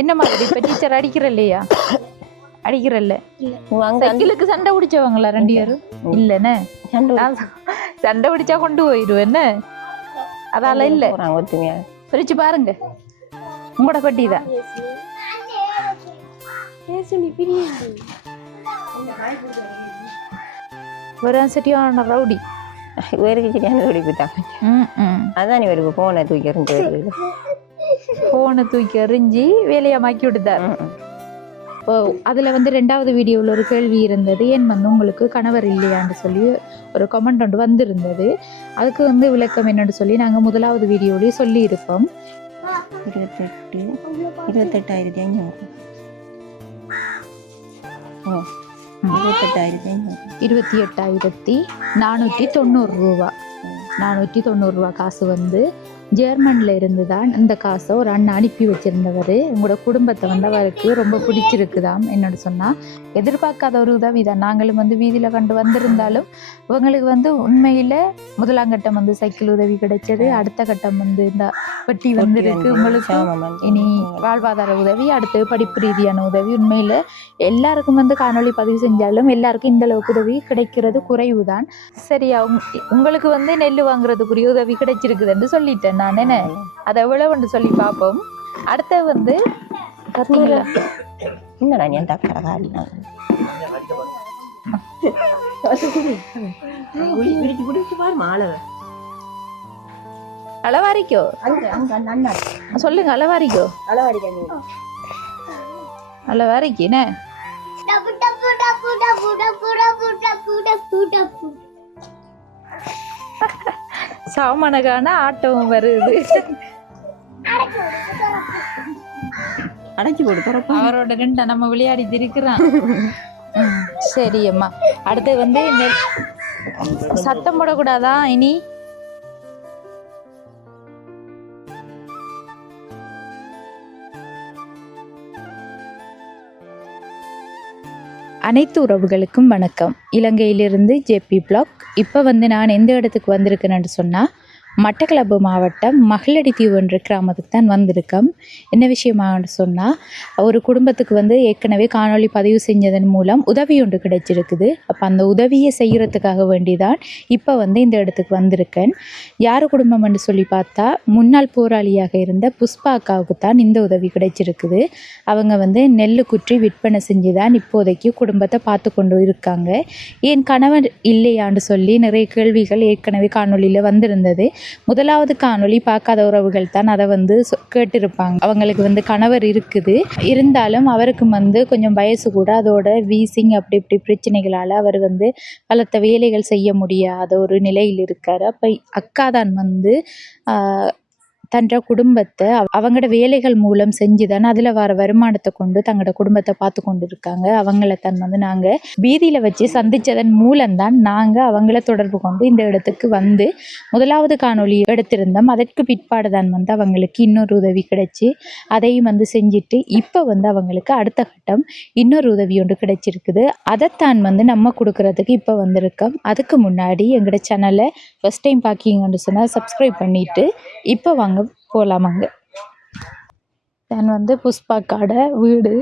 என்ன மாதிரி இப்போ டீச்சர் அடிக்கிற இல்லையா? அடிக்கிறல்ல. சைக்கிளுக்கு சண்டை பிடிச்சவங்களா 2 பேரும்? இல்லைண்ணே, சண்டை பிடிச்சா கொண்டு போயிடுவேன். அதால இல்லை, பிரிச்சு பாருங்க. உங்களோட பட்டி தான். சரியான ரவுடி. இவருக்கு சரியான ரவுடி போயிட்டாங்க. அதான் இவருக்கு போனை தூக்கி எறிஞ்சி வேலையை மாக்கி விட்டுட்டார். அதில் வந்து 2வது வீடியோவில் ஒரு கேள்வி இருந்தது, ஏன் வந்து உங்களுக்கு கணவர் இல்லையான்னு சொல்லி ஒரு கமெண்ட் ஒன்று வந்திருந்தது. அதுக்கு வந்து விளக்கம் என்னன்னு சொல்லி நாங்கள் 1வது வீடியோலேயே சொல்லியிருப்போம். 28,490 ரூபா. 490 ரூபா காசு வந்து ஜெர்மனில் இருந்து தான் இந்த காசை ஒரு அண்ணன் அனுப்பி வச்சிருந்தவர். உங்களோட குடும்பத்தை வந்து அவருக்கு ரொம்ப பிடிச்சிருக்குதாம். என்னோட சொன்னால் எதிர்பார்க்காத ஒரு உதவி தான். நாங்களும் வந்து வீதியில் கண்டு வந்திருந்தாலும் இவங்களுக்கு வந்து உண்மையில் 1ஆம் கட்டம் வந்து சைக்கிள் உதவி கிடைச்சது. அடுத்த கட்டம் வந்து இந்த வட்டி வந்திருக்கு. உங்களுக்கு இனி வாழ்வாதார உதவி, அடுத்து படிப்பு ரீதியான உதவி. உண்மையில் எல்லாருக்கும் வந்து காணொலி பதிவு செஞ்சாலும் எல்லாருக்கும் இந்த அளவுக்கு உதவி கிடைக்கிறது குறைவு தான். சரியா, உங்களுக்கு வந்து நெல் வாங்குறதுக்குரிய உதவி கிடைச்சிருக்குதுன்னு சொல்லிட்டேன் நான். என்ன அதை எவ்வளவுன்னு சொல்லி பார்ப்போம். அடுத்த வந்து அளவாரிக்கோ சொல்லுங்க. அளவாரிக்கோ அளவாரிக்கின சாமனகான ஆட்டம் வருது. அடைச்சி போடு அவரோட 2 நம்ம விளையாடிட்டு இருக்கிறான். சரி அம்மா, அடுத்து வந்து சத்தம் போடக்கூடாதா இனி? அனைத்து உறவுகளுக்கும் வணக்கம். இலங்கையிலிருந்து ஜேபி பிளாக். இப்போ வந்து நான் எந்த இடத்துக்கு வந்திருக்கேன்னு சொன்னால், மட்டக்களப்பு மாவட்டம் மகளடித்தீவு என்ற கிராமத்துக்கு தான் வந்திருக்கோம். என்ன விஷயமானு சொன்னால், ஒரு குடும்பத்துக்கு வந்து ஏற்கனவே காணொளி பதிவு செஞ்சதன் மூலம் உதவி ஒன்று கிடைச்சிருக்குது. அப்போ அந்த உதவியை செய்கிறதுக்காக வேண்டிதான் இப்போ வந்து இந்த இடத்துக்கு வந்திருக்கேன். யார் குடும்பம்னு சொல்லி பார்த்தா, முன்னாள் போராளியாக இருந்த புஷ்பா அக்காவுக்கு தான் இந்த உதவி கிடைச்சிருக்குது. அவங்க வந்து நெல் குற்றி விற்பனை செஞ்சு தான் இப்போதைக்கு குடும்பத்தை பார்த்து கொண்டு இருக்காங்க. என் கணவர் இல்லையான்னு சொல்லி நிறைய கேள்விகள் ஏற்கனவே காணொலியில் வந்திருந்தது. 1வது காணொளி பார்க்காத உறவுகள் தான் அதை வந்து கேட்டிருப்பாங்க. அவங்களுக்கு வந்து கணவர் இருக்குது, இருந்தாலும் அவருக்கு வந்து கொஞ்சம் வயசு கூட, அதோட வீசிங் அப்படி இப்படி பிரச்சனைகளால் அவர் வந்து பலத்த வேலைகள் செய்ய முடியாத ஒரு நிலையில் இருக்கார். அப்போ அக்கா தான் வந்து தன்ற குடும்பத்தை அவங்களோட வேலைகள் மூலம் செஞ்சு தானே அதில் வர வருமானத்தை கொண்டு தங்களோட குடும்பத்தை பார்த்து கொண்டு இருக்காங்க. அவங்கள தான் வந்து நாங்கள் வீதியில் வச்சு சந்தித்ததன் மூலம்தான் நாங்கள் அவங்கள தொடர்பு கொண்டு இந்த இடத்துக்கு வந்து 1வது காணொளி எடுத்திருந்தோம். அதற்கு பிற்பாடு தான் வந்து அவங்களுக்கு இன்னொரு உதவி கிடைச்சி அதையும் வந்து செஞ்சுட்டு இப்போ வந்து அவங்களுக்கு அடுத்த கட்டம் இன்னொரு உதவி ஒன்று கிடைச்சிருக்குது. அதைத்தான் வந்து நம்ம கொடுக்கறதுக்கு இப்போ வந்திருக்கோம். அதுக்கு முன்னாடி எங்களோட சேனலை ஃபஸ்ட் டைம் பார்க்கிங்கன்னு சொன்னால் சப்ஸ்கிரைப் பண்ணிவிட்டு இப்போ வாங்க போகலாமாங்க. நான் வந்து புஷ்பாக்காட வீடு.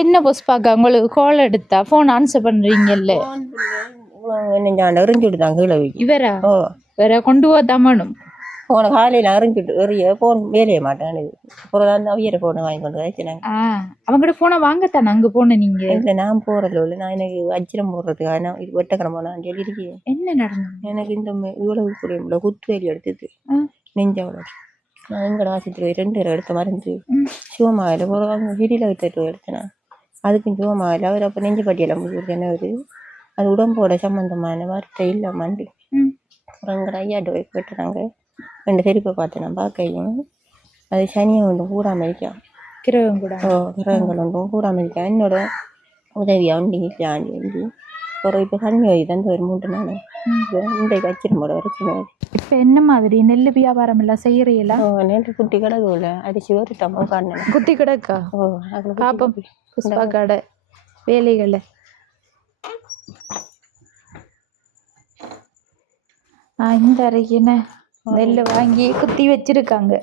என்ன புஷ்பாக்கா, உங்களுக்கு கால் எடுத்தா ஃபோன் ஆன்சர் பண்ணுறீங்கல்ல? இவரா வேற கொண்டு போதாமனும் போன காலையில் அறிஞ்சிட்டு எறிய போன் வேலைய மாட்டேன். அப்புறம் அவியரை போனை வாங்கி கொண்டு வச்சுனாங்க. அவங்கள்ட்ட போனை வாங்கத்தானே அங்கே போனேன் நீங்க? இல்லை, நான் போறதில்ல. இல்லை, நான் எனக்கு வஜ்ரம் போடுறதுக்காக நான் வெட்டக்கிழமை நான் சொல்லியிருக்கேன். என்ன நடந்தது? எனக்கு இந்த இவ்வளவு கூடிய குத்து வேலி எடுத்தது நெஞ்சவள. நான் எங்கட ஆசிரியர் 2 எடுத்த மருந்து சிவமாவில் போகிறவங்க வீடியில் எடுத்துட்டு எடுத்தேன். அதுக்கும் சிவமாவில் அவர் அப்போ நெஞ்சு பட்டியெல்லாம் முடிச்சிருக்கேன். அவர் அது உடம்போட சம்பந்தமான வார்த்தை இல்லாமண்டு அப்புறம் எங்கட ஐயாட்ட போய் கேட்டுறாங்க. 2 செருப்பை பார்த்தேன் நான் பார்க்கையும். அது சனியை ஒன்றும் கூடாமல் இருக்கா, கிரகங்கள் ஒன்றும் கூடாமல் இருக்கா. என்னோட உதவியா உண்டி ஆண்டி உண்டி ஒரு இப்போ சனி வகை தான் ஒரு 3 நாள் இன்றைக்கு வச்சிருமோட வரைக்கும். இப்போ என்ன மாதிரி நெல் வியாபாரம் எல்லாம் செய்யறீங்களா? நெல் குட்டி கிடக்குல அரிசி ஒரு தம்மா காண குட்டி கிடக்கா? பாப்போம் புஷ்பா கடை வேலைகளை. இந்த அறைக்கு என்ன நெல் வாங்கி குத்தி வச்சிருக்காங்க.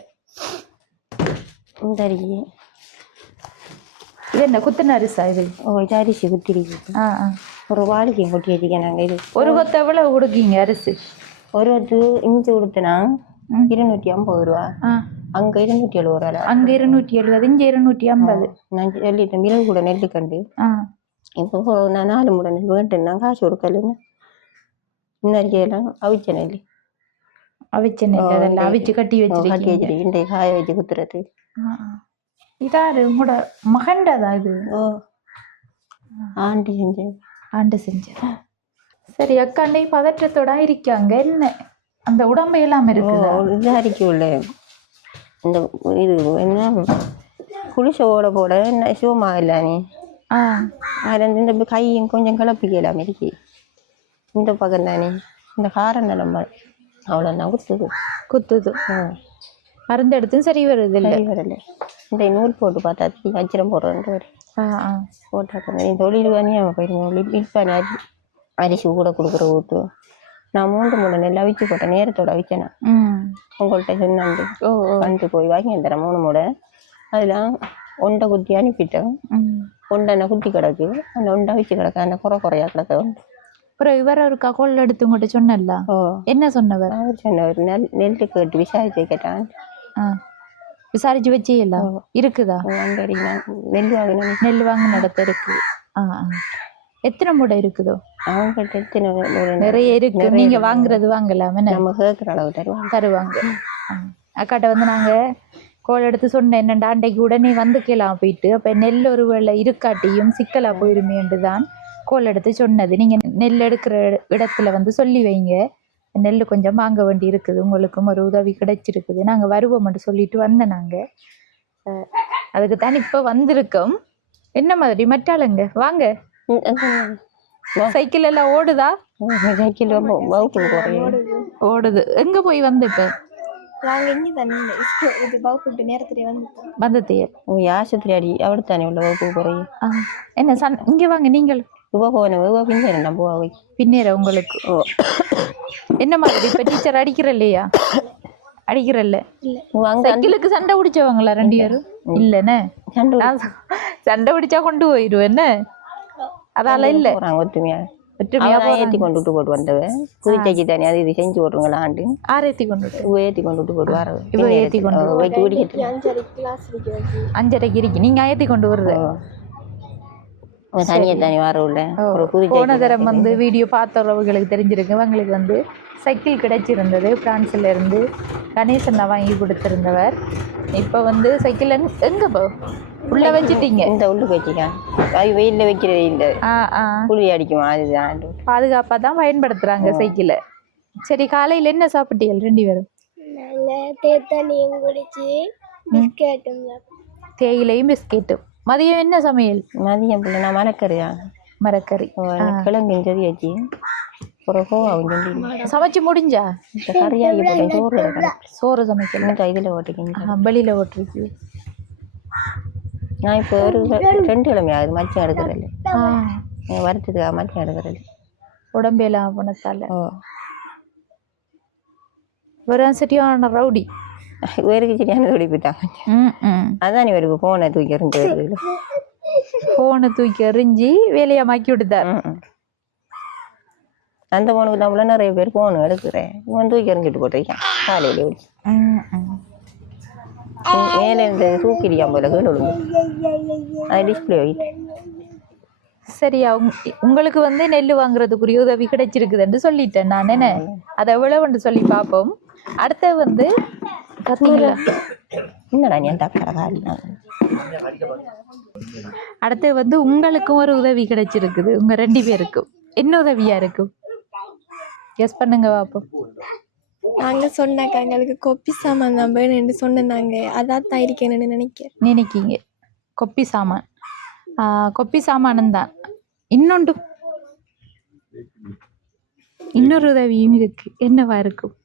இந்த அரிசி இது என்ன குத்துன அரிசா இது? இது அரிசி குத்திருக்கு. ஆ. ஒரு வாளிக்கையும் கொட்டி வச்சுக்க. நாங்கள் இது ஒரு கொத்த எவ்வளவு கொடுக்கீங்க அரிசி? ஒரு கொத்து இஞ்சி கொடுத்தனா 250 ரூபா. அங்கே 270 ரூபா. அங்கே 270, இங்கே 250. நான் சொல்லிட்டேன் மிளகு கூட நெல்லு கண்டு. இப்போ நான் 4 மூட நெல் வேண்டுன்னா காசு கொடுக்கலன்னு இந்த அரிசியெல்லாம் அவிச்ச நெல். அவிச்ச நெல் அதெல்லாம் அவிச்சு கட்டி வச்சிருக்கீங்க. இந்த காய வச்சு குத்துறது. இதாரு உங்களோட மகண்டதா இது? ஆண்டு செஞ்சேன். சரி அக்காண்டை பதற்றத்தோட இருக்காங்க. என்ன அந்த உடம்பு எல்லாம் இருக்குதா? இதாரிக்குள்ள இந்த இது என்ன குளிச்ச ஓட போட என்ன சிவமா இல்லை நீ. அதில் இந்த கையும் கொஞ்சம் கிளப்பிக்கலாம் இருக்கு. இந்த பக்கம் தானே இந்த காரம் நிலம்ப அவ்வளோதான் குத்துது. மருந்து எடுத்தும் சரி வருது இல்லை? வரல. இந்த நூல் போட்டு பார்த்தா வச்சிரம் போடுறேன்ட்டு வரும். போட்டாக்க நீ தொழில் தானே போயிருங்க. விற்பானே அரிசி கூட கொடுக்குற ஊற்று. நான் 3 மூணு நெல் அவிச்சு போட்டேன். நேரத்தோட அவிச்சேனா உங்கள்கிட்ட சொன்னாண்டு வந்து போய் வாங்கி தரேன் 3 மூடை. அதெல்லாம் ஒண்டை குத்தி அனுப்பிட்டேன். ஒண்டை குத்தி கிடக்கு. அந்த ஒண்டை அவிச்சு கிடக்கு. அந்த குறையா கிடக்க. அப்புறம் இவர ஒரு ககோல் எடுத்து உங்கள்கிட்ட சொன்னல. என்ன சொன்னவர்? அவர் சொன்னவர் நெல் கேட்டு விசாரிச்சு கேட்டான். விசாரிச்சு வச்சே இல்ல இருக்குதா? நெல் வாங்க நடத்த இருக்கு. எத்தனை மூடை இருக்குதோ? அவங்ககிட்ட நிறைய இருக்கு. நீங்க வாங்குறது வாங்கலாம். நம்ம கேட்குற அளவு தருவாங்க. அக்காட்ட வந்து நாங்க கோல் எடுத்து சொன்னேன் என்னண்டா அன்றைக்கு உடனே வந்துக்கலாம் போயிட்டு. அப்ப நெல் ஒரு வேளை இருக்காட்டியும் சிக்கலா போயிருமேன்று தான் கோல் எடுத்து சொன்னது. நீங்க நெல் எடுக்கிற இடத்துல வந்து சொல்லி வைங்க, நெல் கொஞ்சம் வாங்க வேண்டி இருக்குது, உங்களுக்கும் ஒரு உதவி கிடைச்சிருக்குது, நாங்கள் வருவோம்னு சொல்லிட்டு வந்தேன். நாங்கள் அதுக்கு தான் இப்போ வந்திருக்கோம். என்ன மாதிரி மற்றாளுங்க வாங்க. சைக்கிள் எல்லாம் ஓடுதா? சைக்கிள் ஓடுது. எங்க போய் வந்துட்டு ஆசத்திரி அவடுத்தானே உள்ள வகுப்பு குறையும். என்ன இங்க வாங்க நீங்கள் பின்னேற உங்களுக்கு என்ன மாதிரி இப்ப டீச்சர் அடிக்கிற இல்லையா? அடிக்கிறல்ல. சைக்கிளுக்கு சண்டை பிடிச்சவங்களா 2 பேரும்? இல்லன்னு சண்டை பிடிச்சா கொண்டு போயிடுவேன். அதால இல்ல ஒற்றுமையா ஏற்றி கொண்டுட்டு போட்டு வந்தவன் புதுச்சேச்சி தானே அது இது செஞ்சு போட்டுருங்களா ஆண்டு. ஏற்றி கொண்டுட்டு போட்டு வர இவ ஏற்றி கொண்டு 5:30 இருக்கு. நீங்க ஏற்றி கொண்டு வருது தனியே தனி வர உள்ள. போன தரம் வந்து வீடியோ பார்த்தவர்களுக்கு தெரிஞ்சிருக்கு. அவங்களுக்கு வந்து சைக்கிள் கிடைச்சிருந்தது. பிரான்ஸ்ல இருந்து கணேசன் வாங்கி கொடுத்திருந்தவர். இப்போ வந்து சைக்கிள் எங்க போ உள்ள வச்சுட்டீங்க? இந்த உள்ளுக்கு வச்சுக்கேன். வெயில்ல வைக்கிறது இல்லை. குளிர் அடிக்குமா அதுதான் பாதுகாப்பாக தான் பயன்படுத்துறாங்க சைக்கிளை. சரி காலையில் என்ன சாப்பிட்டீங்க 2 பேரும்? தேயிலையும் பிஸ்கெட்டும். மதியம் என்ன சமையல்? மதியம் பிள்ளை நான் மரக்கறி கிழங்கு செடி வச்சு ஒரு சமைச்சு முடிஞ்சா கறியாகி போட்டேன். சோறு சமைக்கல இதில் ஓட்டுக்கீங்க வெளியில் ஓட்டுருக்கு. நான் இப்போ ஒரு 2 கிழமை ஆகுது மச்சம் எடுக்கிறது. வருத்தத்துக்காக மச்சம் எடுக்கிறது. உடம்பெல்லாம் போனதால ஒரு சரியான ரவுடி. வேருக்கு சரியான ரவுடி போயிட்டாங்க. அதான் இவருக்கு போனை தூக்கி எறிஞ்சு வருது. போனை தூக்கி எறிஞ்சி வேலையை மாக்கி விட்டுதார். அந்த போனுக்கு நம்மள நிறைய பேர் போன் எடுக்கிறேன். இவன் தூக்கி எறிஞ்சிட்டு போட்டிருக்கான் காலையில ஓடிச்சு. மேலே இந்த தூக்கிடியாம் போல கீழே அது டிஸ்பிளே வைட்டு. சரியா உங்களுக்கு வந்து நெல் வாங்குறதுக்குரிய உதவி கிடைச்சிருக்குதுன்னு சொல்லிட்டேன் நான். என்ன அதை எவ்வளவுன்னு சொல்லி பார்ப்போம். அடுத்த வந்து அடுத்து வந்து உங்களுக்கும் ஒரு உதவி கிடைச்சிருக்குது. உங்க 2 பேருக்கும் என்ன உதவியா இருக்கும்? கெஸ் பண்ணுங்க பாப்போம். நாங்க சொன்னாங்க எங்களுக்கு கொப்பி சாமான் தான் வேணும்னு சொன்னாங்க. அதான் தான் இருக்கேன்னு நினைக்கீங்க. கொப்பி சாமான் கொப்பி சாமானும் தான். இன்னொரு உதவியும் இருக்கு. என்னவா இருக்கும்?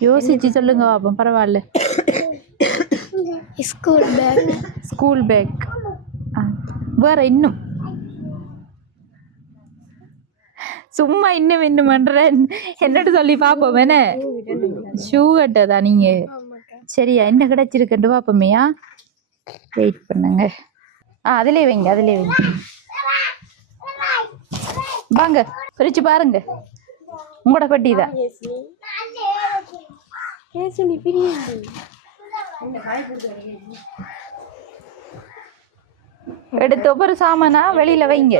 யோசிச்சு சொல்லுங்க பாப்போம். பரவாயில்ல. School bag. வேற இன்னும் சும்மா இன்னும் இன்னும் பண்றேன் என்னட்டு சொல்லி பாப்போம் என்ன ஷூ கட்டதா நீங்க சரியா என்ன கிடைச்சிருக்கண்டு பாப்போமையா வெயிட் பண்ணுங்க அதுலயே வைங்க வாங்க பிரிச்சு பாருங்க உங்களோட பட்டி தான் எடுத்து ஒவ்வொரு சாமானா வெளியில வைங்க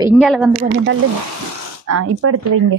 இங்கால வந்து கொஞ்சம் தள்ளுங்க இப்ப எடுத்து வைங்க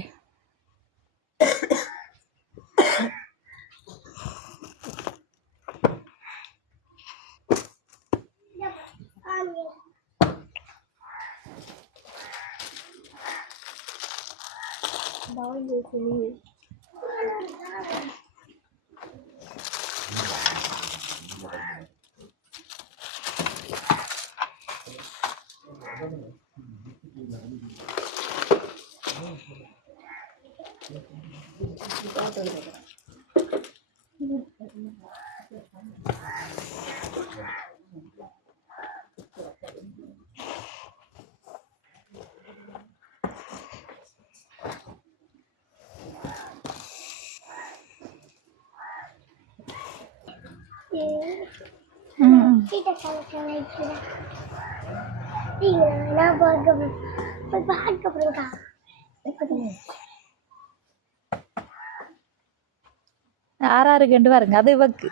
ஆறாறு கண்டு பாருங்க அது வக்கு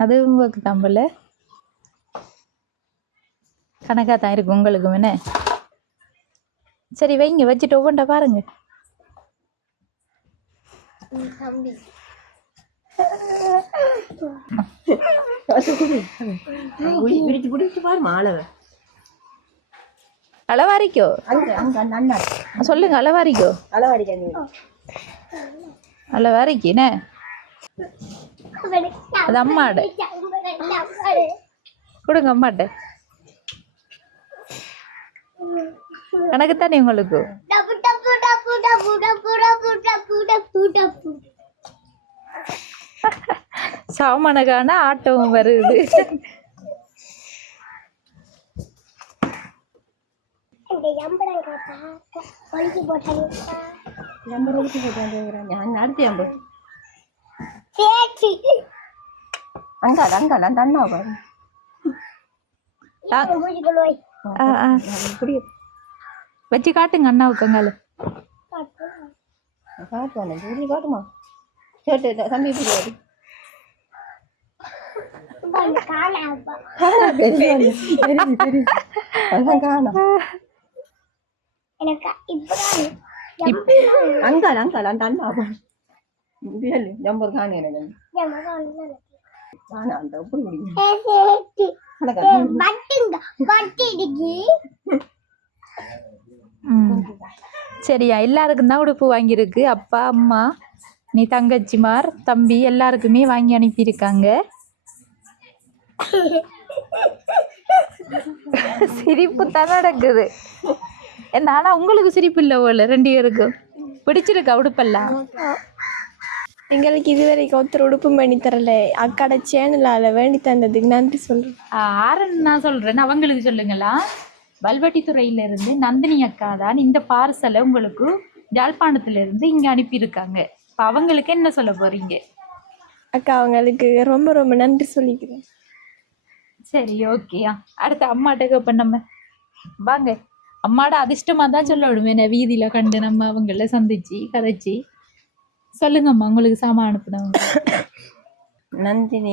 அதுவும் வக்கு தம்பல கணக்கா தான் இருக்கு உங்களுக்கு என்ன சரி வைங்க வச்சுட்டு ஒவ்வொன்றை பாருங்க அளவாரிக்கோ சொல்லுங்க அளவாரிக்கோ அளவாரிக்கினே அது அம்மாட கொடுங்க அம்மாட்ட கணக்குத்தானே உங்களுக்கு சாமானக்கான ஆட்டமும் வருது வச்சு காட்டுங்க அண்ணாவுக்கு அங்கால காட்டுமா தம்பி சரியா எல்லாருக்கும் தான் உடுப்பு வாங்கியிருக்கு அப்பா அம்மா நீ தங்கச்சிமார் தம்பி எல்லாருக்குமே வாங்கி அனுப்பியிருக்காங்க சிரிப்பு தான் நடக்குது ஆனா உங்களுக்கு சிரிப்பு இல்லை போல ரெண்டு பேருக்கும் பிடிச்சிருக்கா உடுப்பெல்லாம் எங்களுக்கு இதுவரைக்கும் ஒருத்தர் உடுப்பும் பண்ணி தரல அக்காட சேனலால வேண்டி தந்ததுக்கு நன்றி சொல்றேன் ஆரன் நான் சொல்றேன் அவங்களுக்கு சொல்லுங்களா வல்வெட்டித்துறையில இருந்து நந்தினி அக்கா தான் இந்த பார்சலை உங்களுக்கு யாழ்ப்பாணத்துல இருந்து இங்க அனுப்பியிருக்காங்க இப்ப அவங்களுக்கு என்ன சொல்ல போறீங்க அக்கா அவங்களுக்கு ரொம்ப ரொம்ப நன்றி சொல்லிக்கிறேன் சரி ஓகேயா அடுத்த அம்மாட்ட கேப்ப நம்ம வாங்க அம்மாட அதிர்ஷ்டமா தான் சொல்ல விடுமே வீதியில கண்டு நம்ம அவங்கள சந்திச்சு கதைச்சி சொல்லுங்கம்மா உங்களுக்கு சாமான் அனுப்புனவங்க நந்தினி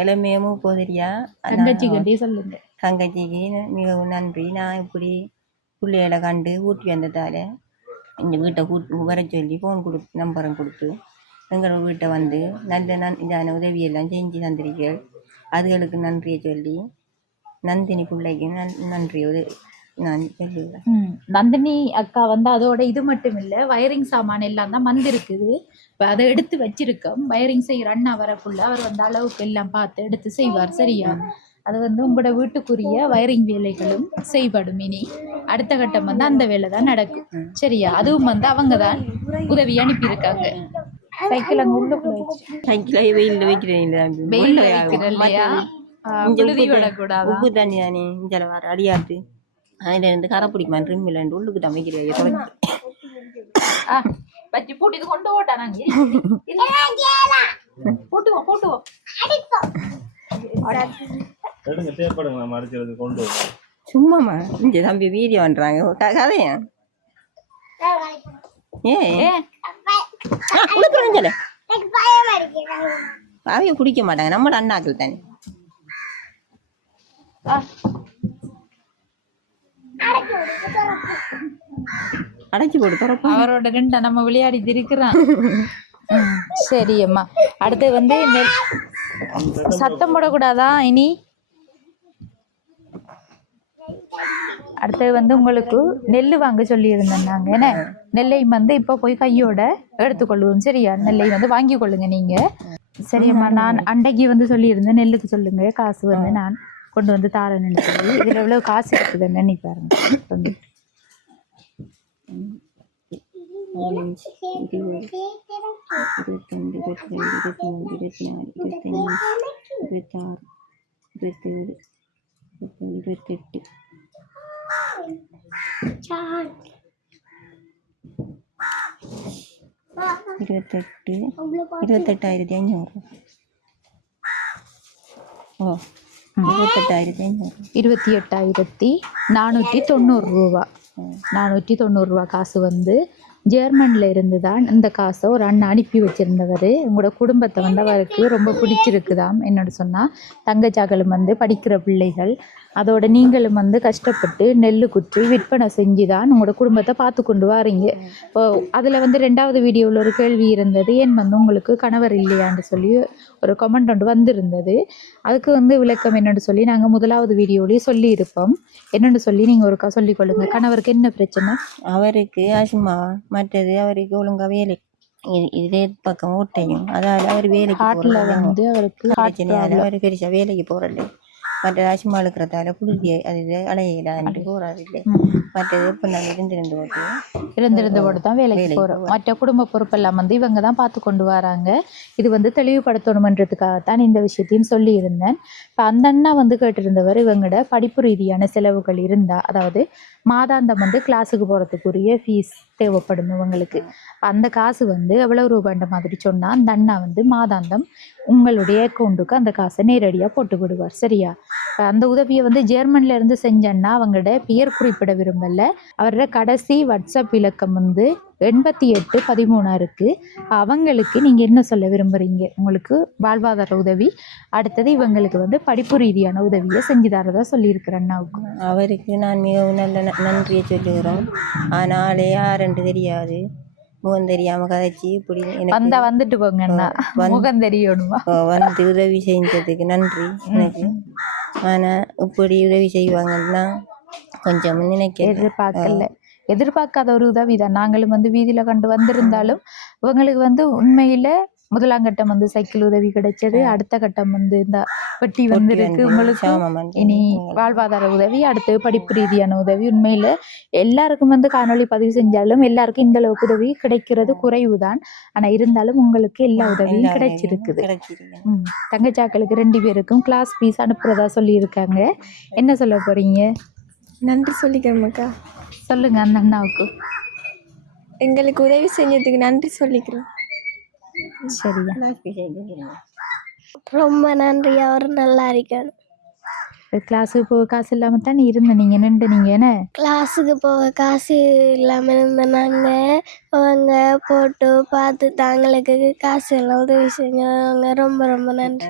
இளமையமும் போதிரியா தங்கச்சி கண்டே சொல்லுங்க தங்கச்சிக்கு மிகவும் நன்றி நான் இப்படி பிள்ளைகளை கண்டு ஊட்டி வந்ததால் இந்த வீட்டை வர சொல்லி ஃபோன் கொடுத்து நம்பரம் கொடுத்து எங்களோட வீட்டை வந்து நல்ல இதான உதவியெல்லாம் செஞ்சு தந்திருக்கீர்கள் அதுகளுக்கு நன்றியை சொல்லி நந்தினி பிள்ளைக்கு நன்றியோடு நான் சொல்லுவேன் நந்தினி அக்கா வந்து அதோட இது மட்டும் இல்லை வயரிங் சாமான் எல்லாம் தான் வந்திருக்குது இப்போ அதை எடுத்து வச்சிருக்கோம் வயரிங் செய்கிற அண்ணா வரக்குள்ள அவர் வந்து அளவுக்கு எல்லாம் பார்த்து எடுத்து செய்வார் சரியா அது வந்து உங்களோட வீட்டுக்குரிய வயரிங் வேலைகளும் செய்யப்படும் இனி அடுத்த கட்டம் வந்து அந்த வேலை தான் நடக்கும் சரியா அதுவும் வந்து அவங்க தான் உதவி அனுப்பியிருக்காங்க சைக்கிள் அங்கே உள்ளுக்குள்ள வச்சு சைக்கிளை வெயிலில் வைக்கிறேன் வெயிலில் வைக்கிறேன் இல்லையா உப்பு தண்ணி தானே இந்த வர அடியாத்து அதில் இருந்து கரை பிடிக்குமா ட்ரிம்மில் இருந்து உள்ளுக்கு தமைக்கிறீங்க தொடச்சி பச்சி போட்டு இது கொண்டு ஓட்டா நாங்க போட்டுவோம் எடுங்க தேவைப்படுங்க நம்ம அடிக்கிறது கொண்டு வருவோம். சும்மாம்மா இங்கே தம்பி வீடியோ பண்ணுறாங்க கதையா குடிக்கிறேன் அவைய குடிக்க மாட்டாங்க நம்மள அண்ணாக்கள் தானே அடைச்சி போட்டு திறப்பா அவரோட ரெண்டா நம்ம விளையாடிட்டு இருக்கிறான் சரி அம்மா அடுத்து வந்து சத்தம் போடக்கூடாதா இனி அடுத்தது வந்து உங்களுக்கு நெல் வாங்க சொல்லியிருந்தேன் நாங்கள் ஏன்னா நெல்லை வந்து இப்போ போய் கையோட எடுத்துக்கொள்வோம் சரியா நெல்லை வந்து வாங்கி கொள்ளுங்க நீங்கள் சரியம்மா நான் அன்றைக்கு வந்து சொல்லியிருந்தேன் நெல்லுக்கு சொல்லுங்க காசு வந்து நான் கொண்டு வந்து தாரேன்னு சொல்லி இதில் எவ்வளோ காசு இருக்குதுன்னு எண்ணி பாருங்க வந்து 28,500 ஓ 28,490 ரூபா 490 ரூபா காசு வந்து ஜெர்மனில் இருந்து தான் இந்த காசை ஒரு அண்ணன் அனுப்பி வச்சுருந்தவர் உங்களோட குடும்பத்தை வந்து அவருக்கு ரொம்ப பிடிச்சிருக்குதாம் என்னோட சொன்னால் தங்கச்சாக்களும் வந்து படிக்கிற பிள்ளைகள் அதோட நீங்களும் வந்து கஷ்டப்பட்டு நெல் குற்றி விற்பனை செஞ்சு தான் உங்களோட குடும்பத்தை பார்த்து கொண்டு வாரீங்க இப்போ அதில் வந்து 2வது வீடியோவில் ஒரு கேள்வி இருந்தது ஏன் வந்து உங்களுக்கு கணவர் இல்லையான்னு சொல்லி ஒரு கமெண்ட் ஒன்று வந்திருந்தது அதுக்கு வந்து விளக்கம் என்னென்னு சொல்லி நாங்கள் 1வது வீடியோலேயே சொல்லியிருப்போம் என்னென்னு சொல்லி நீங்கள் ஒருக்கா சொல்லிக்கொள்ளுங்க கணவருக்கு என்ன பிரச்சனை அவருக்கு ஆசுமா மற்றது அவருக்கு ஒழுங்கா வேலை இதே பக்கம் ஓட்டையும் அதாவது அவர் வேலைக்கு ஹார்ட்டில் வந்து அவருக்கு அவர் பெருசா வேலைக்கு போறல மற்ற ஆசுமா இருக்கிறதால குளிர்ச்சி அது அலையிலான்ட்டு போறாரு இல்லை மற்றது இப்போ நாங்கள் இருந்திருந்து போட்டு தான் வேலைக்கு போகிறோம் மற்ற குடும்ப பொறுப்பெல்லாம் வந்து இவங்க தான் பார்த்து கொண்டு வராங்க இது வந்து தெளிவுபடுத்தணுமன்றதுக்காகத்தான் இந்த விஷயத்தையும் சொல்லியிருந்தேன் இப்போ அந்த அண்ணா வந்து கேட்டிருந்தவர் இவங்களோட படிப்பு ரீதியான செலவுகள் இருந்தால் அதாவது மாதாந்தம் வந்து கிளாஸுக்கு போகிறதுக்குரிய ஃபீஸ் தேவைப்படும் இவங்களுக்கு அந்த காசு வந்து எவ்வளோ ரூபான்ற மாதிரி சொன்னால் அந்த அண்ணா வந்து மாதாந்தம் உங்களுடைய அக்கௌண்ட்டுக்கு அந்த காசை நேரடியாக போட்டு விடுவார் சரியா அந்த உதவியை வந்து ஜெர்மனில் இருந்து செஞ்சன்னா அவங்களோட பெயர் குறிப்பிட விரும்பல அவரோட கடைசி வாட்ஸ்அப் இலக்கம் வந்து 8813 இருக்குது அவங்களுக்கு நீங்கள் என்ன சொல்ல விரும்புகிறீங்க உங்களுக்கு வாழ்வாதார உதவி அடுத்தது இவங்களுக்கு வந்து படிப்பு ரீதியான உதவியை செஞ்சு தரதா சொல்லியிருக்கிறேன் அண்ணாவுக்கு அவருக்கு நான் மிகவும் நல்ல நன்றியை சொல்லுகிறோம் ஆனாலே யாருன்னு தெரியாது முகம் தெரியாமல் கதைச்சி இப்படி வந்தா வந்துட்டு போங்கண்ணா முகம் தெரியணுமா வந்து உதவி செஞ்சதுக்கு நன்றி எனக்கு ஆனால் இப்படி உதவி செய்வாங்கன்னா கொஞ்சம் நினைக்க எதிர்பார்க்காத ஒரு உதவி தான் நாங்களும் வந்து வீதியில் கண்டு வந்திருந்தாலும் இவங்களுக்கு வந்து உண்மையில் 1ஆம் கட்டம் வந்து சைக்கிள் உதவி கிடைச்சது அடுத்த கட்டம் வந்து இந்த பெட்டி வந்து இருக்கு உங்களுக்கு இனி வாழ்வாதார உதவி அடுத்து படிப்பு ரீதியான உதவி உண்மையில் எல்லாருக்கும் வந்து காணொளி பதிவு செஞ்சாலும் எல்லாருக்கும் இந்த அளவுக்கு உதவி கிடைக்கிறது குறைவு தான் ஆனால் இருந்தாலும் உங்களுக்கு எல்லா உதவியும் கிடைச்சிருக்குது தங்கச்சாக்களுக்கு 2 பேருக்கும் கிளாஸ் ஃபீஸ் அனுப்புறதா சொல்லியிருக்காங்க என்ன சொல்ல போறீங்க நன்றி சொல்லிக்கிறேன் சொல்லுங்க அந்த அண்ணாவுக்கு எங்களுக்கு உதவி செஞ்சதுக்கு நன்றி சொல்லிக்கிறேன் சரியா ரொம்ப நன்றி அவர் நல்லா இருக்காரு கிளாஸுக்கு போக காசு இல்லாமல் தான் இருந்த நீங்கள் நின்று நீங்கள் என்ன கிளாஸுக்கு போக காசு இல்லாமல் இருந்த நாங்கள் அவங்க போட்டு பார்த்து தாங்களுக்கு காசு எல்லாம் உதவி செஞ்சவங்க ரொம்ப ரொம்ப நன்றி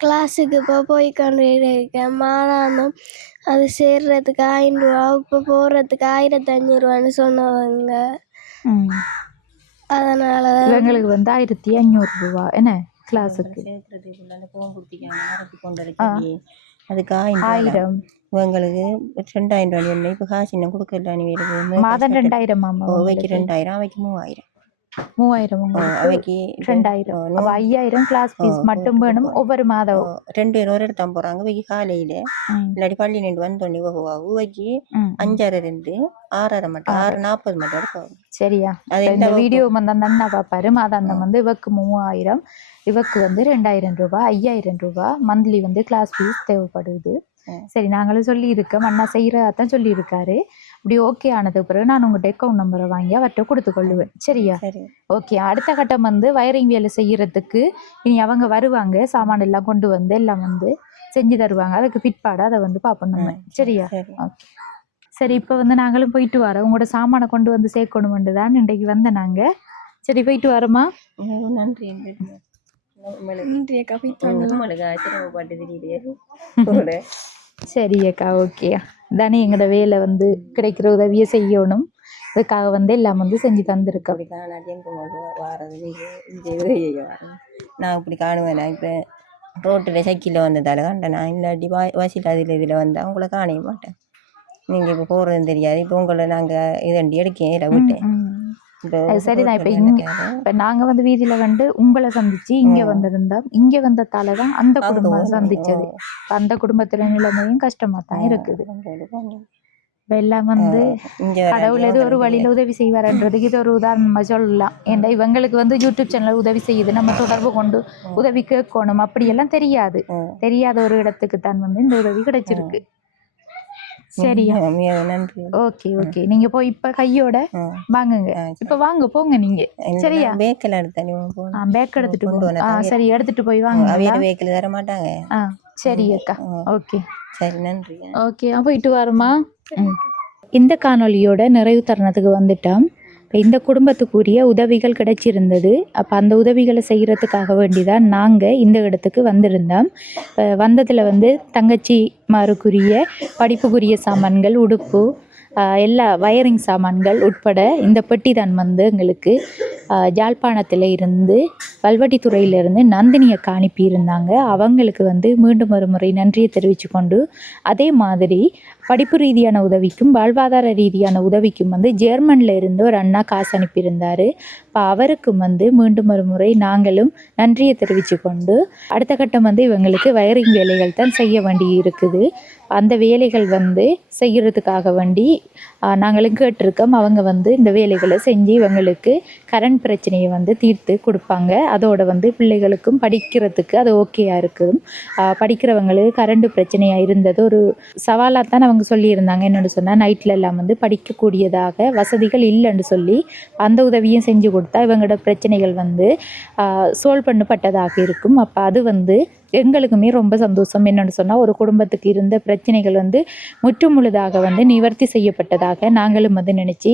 கிளாஸுக்கு போய் கொண்டு இருக்கேன் மாதாந்தம் அது சேர்றதுக்கு 500 ரூபா இப்போ போகிறதுக்கு 1500 சொன்னவங்க அதனால எங்களுக்கு வந்து 1500 ரூபா என்ன கிளாஸுக்கு அதுக்கு 1000 இவங்களுக்கு 2000 ரூபாய் இப்போ காசு இன்னும் கொடுக்கல மாதம் 2000 அவைக்கு 2000 அவைக்கு 3000 அவைக்கு 2000 5000 கிளாஸ் ஃபீஸ் மட்டும் வேணும் ஒவ்வொரு மாதம் 2 பேர் ஒரு இடத்தான் போறாங்க வைக்கி காலையில இல்லாட்டி பள்ளி நின்று வந்தோடனே போகுவாங்க வைக்கி 5:30 6:30 மட்டும் 6:40 மட்டும் எடுப்பாங்க சரியா இந்த வீடியோ வந்து அந்த அண்ணா பார்ப்பாரு மாதாந்தம் வந்து இவக்கு 3000 இவக்கு வந்து 2000 ரூபாய் 5000 ரூபாய் மந்த்லி வந்து கிளாஸ் ஃபீஸ் தேவைப்படுது சரி நாங்களும் சொல்லியிருக்கோம், அண்ணா செய்கிறதான் சொல்லியிருக்காரு. அப்படி ஓகே ஆனதுக்கு பிறகு நான் உங்கள்கிட்ட அக்கௌண்ட் நம்பரை வாங்கி அவர்கிட்ட கொடுத்து கொள்ளுவேன். சரியா? சரி. ஓகே. அடுத்த கட்டம் வந்து வயரிங் வேலை செய்யறதுக்கு இனி அவங்க வருவாங்க, சாமான் எல்லாம் கொண்டு வந்து எல்லாம் வந்து செஞ்சு தருவாங்க. அதுக்கு பிற்பாடு அதை வந்து பார்ப்போம் நம்ம. சரியா? சரி. ஓகே. சரி, இப்போ வந்து நாங்களும் போயிட்டு வரோம். உங்களோட சாமானை கொண்டு வந்து சேர்க்கணுமெண்டு தான் இன்றைக்கு வந்தேன் நாங்கள். சரி, போயிட்டு வரோமா? நன்றி. நன்றி அக்கா, போயிட்டு வாங்க. உங்களுக்கு சிரமப்பட்டு திடீர்னு சரி அக்கா, ஓகே. தானே எங்களோட வேலை வந்து கிடைக்கிற உதவியை செய்யணும். அதுக்காக வந்து எல்லாம் வந்து செஞ்சு தந்துருக்கோம். அப்படி காணாட்டி வாரது இங்கே நான் இப்படி காணுவேன். இப்போ ரோட்டில் சைக்கிளில் வந்ததால் கண்டேன் நான். இல்லாட்டி வாசியில் அதில் இதில் வந்தால் உங்களை காணவே மாட்டேன். நீங்கள் இப்போ போகிறதுன்னு தெரியாது. இப்போ உங்களை நாங்கள் இதண்டி எடுக்கல விட்டேன். அது சரிதான். இப்போ நாங்கள் வந்து வீதியில் வந்து உங்களை சந்திச்சு இங்கே வந்திருந்தோம். இங்கே வந்ததால தான் அந்த குடும்பம் சந்திச்சது. அந்த குடும்பத்துல நிலைமையும் கஷ்டமாக தான் இருக்குது. இப்போ எல்லாம் வந்து கடவுள் ஏதோ ஒரு வழியில் உதவி செய்வார்ன்றதுக்கு இது ஒரு உதாரணமாக சொல்லலாம். ஏன்னா இவங்களுக்கு வந்து யூடியூப் சேனல் உதவி செய்யுது, நம்ம தொடர்பு கொண்டு உதவி கேட்கணும் அப்படியெல்லாம் தெரியாது. தெரியாத ஒரு இடத்துக்கு தான் வந்து இந்த உதவி கிடைச்சிருக்கு. சரியா? நன்றி. Okay okay. நீங்க போய் இப்ப கையோட வாங்குங்க. இப்ப வாங்க போங்க நீங்க. சரியா? பேக்கெல்லாம் எடுத்து பேக் எடுத்துட்டு போங்க. சரி, எடுத்துட்டு போய் வாங்க. பேக்கில் தர மாட்டாங்க. சரி அக்கா, ஓகே. சரி, நன்றி. ஓகே, போயிட்டு வரமா? இந்த காணொலியோட நிறைவு தருணத்துக்கு வந்துட்டோம். இப்போ இந்த குடும்பத்துக்குரிய உதவிகள் கிடைச்சிருந்தது. அப்போ அந்த உதவிகளை செய்கிறதுக்காக வேண்டி தான் நாங்கள் இந்த இடத்துக்கு வந்திருந்தோம். இப்போ வந்ததில் வந்து தங்கச்சிமாருக்குரிய படிப்புக்குரிய சாமான்கள், உடுப்பு, எல்லா வயரிங் சாமான்கள் உட்பட இந்த பெட்டி தான் வந்து எங்களுக்கு யாழ்ப்பாணத்தில் இருந்து வல்வட்டித்துறையிலிருந்து நந்தினி அக்கா அனுப்பியிருந்தாங்க. அவங்களுக்கு வந்து மீண்டும் ஒரு முறை நன்றியை தெரிவித்து கொண்டு, அதே மாதிரி படிப்பு ரீதியான உதவிக்கும் வாழ்வாதார ரீதியான உதவிக்கும் வந்து ஜெர்மனில் இருந்து ஒரு அண்ணா காசு அனுப்பியிருந்தார். இப்போ அவருக்கும் வந்து மீண்டும் ஒரு முறை நாங்களும் நன்றியை தெரிவித்து கொண்டு, அடுத்த கட்டம் வந்து இவங்களுக்கு வயரிங் வேலைகள் தான் செய்ய வேண்டி இருக்குது. அந்த வேலைகள் வந்து செய்கிறதுக்காக வேண்டி நாங்களும் கேட்டிருக்கோம். அவங்க வந்து இந்த வேலைகளை செஞ்சு இவங்களுக்கு கரண்ட் பிரச்சனையை வந்து தீர்த்து கொடுப்பாங்க. அதோடு வந்து பிள்ளைகளுக்கும் படிக்கிறதுக்கு அது ஓகேயா இருக்கும். படிக்கிறவங்களுக்கு கரண்ட் பிரச்சனையாக இருந்தது ஒரு சவாலாக தான் அவங்க சொல்லியிருந்தாங்க. என்னென்னு சொன்னால் நைட்டில் எல்லாம் வந்து படிக்கக்கூடியதாக வசதிகள் இல்லைன்னு சொல்லி அந்த உதவியும் செஞ்சு கொடுத்தா இவங்களோட பிரச்சனைகள் வந்து சால்வ் பண்ணப்பட்டதாக இருக்கும். அப்போ அது வந்து எங்களுக்குமே ரொம்ப சந்தோஷம். என்னென்னு சொன்னால் ஒரு குடும்பத்துக்கு இருந்த பிரச்சனைகள் வந்து முற்றுமுழுதாக வந்து நிவர்த்தி செய்யப்பட்டதாக நாங்களும் வந்து நினச்சி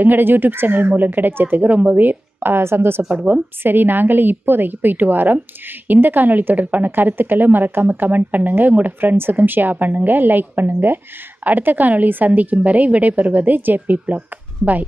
எங்களோட யூடியூப் சேனல் மூலம் கிடைச்சதுக்கு ரொம்பவே சந்தோஷப்படுவோம். சரி, நாங்களே இப்போதைக்கு போயிட்டு வரோம். இந்த காணொளி தொடர்பான கருத்துக்களை மறக்காமல் கமெண்ட் பண்ணுங்கள், உங்களோட ஃப்ரெண்ட்ஸுக்கும் ஷேர் பண்ணுங்கள், லைக் பண்ணுங்கள். அடுத்த காணொளி சந்திக்கும் வரை விடைபெறுவது ஜேபி ப்ளாக். பாய்.